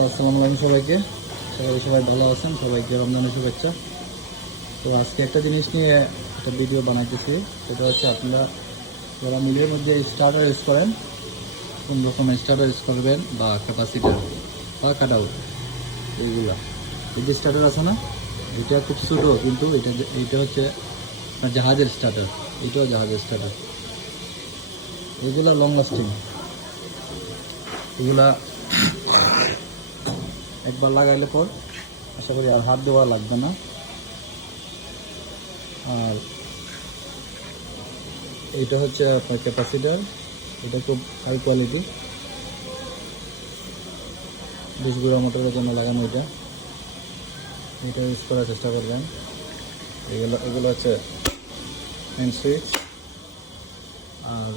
আসসালামু আলাইকুম সবাইকে। সবাই ভালো আছেন, সবাইকে রমজানের শুভেচ্ছা। তো আজকে একটা জিনিস নিয়ে একটা ভিডিও বানাইতেছি, সেটা হচ্ছে আপনারা যারা মিলের মধ্যে স্টার্টার ইউজ করেন, কোন রকমের স্টার্টার ইউজ করবেন বা ক্যাপাসিটার বা কাট আউট, এইগুলা। এই যে স্টার্টার আছে না, এটা খুব ছোটো, কিন্তু এইটা হচ্ছে জাহাজের স্টার্টার, এটাও জাহাজের স্টার্টার। এইগুলা লং লাস্টিং, এগুলা একবার লাগাইলে পর আশা করি আর হাত দেওয়া লাগবে না। আর এইটা হচ্ছে আপনার ক্যাপাসিটার, এটা খুব হাই কোয়ালিটি, 20 গুঁড়া মোটরের জন্য লাগানো। এটা ইউজ করার চেষ্টা করবেন। এগুলো হচ্ছে মেন সুইচ। আর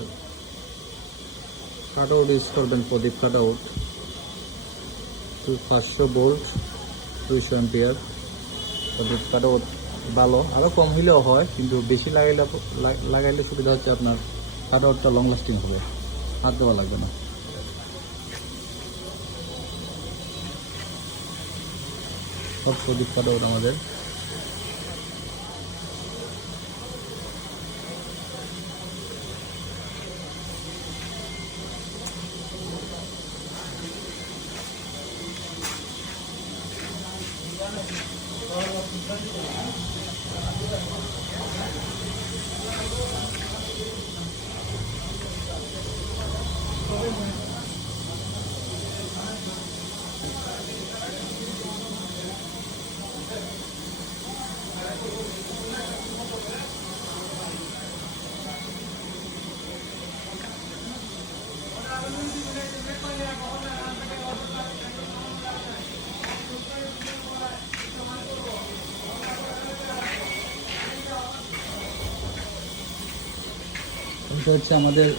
কাট আউট ইউজ করবেন, প্রদীপ কাট আউট 500 ভোল্ট 200 অ্যাম্পিয়ার। প্রদীপ কাট আউট ভালো, আরও কম হইলেও হয়, কিন্তু বেশি লাগাইলে সুবিধা হচ্ছে আপনার কাট আউটটা লং লাস্টিং হবে, হাত দেওয়া লাগবে না। সব প্রদীপ কাট আউট আমাদের। এটা হচ্ছে আমাদের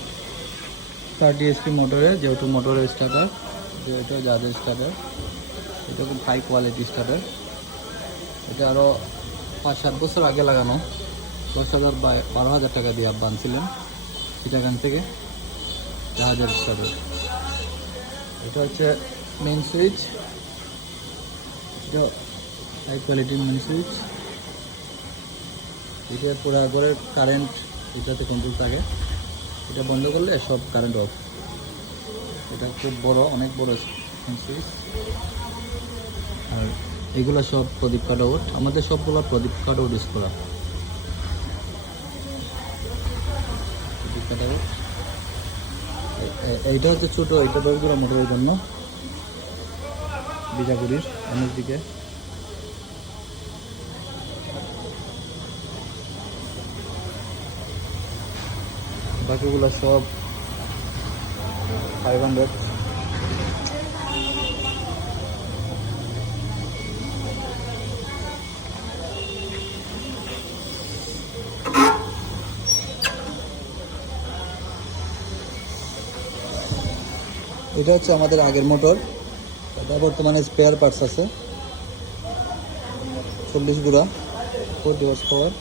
30 HP মোটরের, যেহেতু মোটরের স্টার্টার, যেহেতু যাদের স্টার্টার, এটা খুব হাই কোয়ালিটি স্টার্টার। এটা আরও 5-7 বছর আগে লাগানো, 10,000 বা 12,000 টাকা দিয়ে আব্বা আনছিলেন চিটাগাং থেকে, জাহাজের স্টার্টার। এটা হচ্ছে মেন সুইচ, এটা হাই কোয়ালিটির মেন সুইচ। এটা পুরো ঘরের কারেন্ট এটাতে কন্ট্রোল থাকে, এটা বন্ধ করলে সব কারেন্ট অফ। এটা খুব বড়, অনেক বড় সুইচ। আর এগুলো সব প্রদীপ কাট আউট, আমাদের সবগুলো প্রদীপ কাট আউট ইউজ করা। প্রদীপ কাট আউট এইটা হচ্ছে ছোটো, এইটা 10 গুঁড়া মোটরের জন্য, বিজাগুড়ির অনেক দিকে। বাকিগুলো সব 500। এটা হচ্ছে আমাদের আগের মোটর, এটা বর্তমানে স্পেয়ার পার্টস আছে, 40 গুঁড়া 40 হর্স পাওয়ার।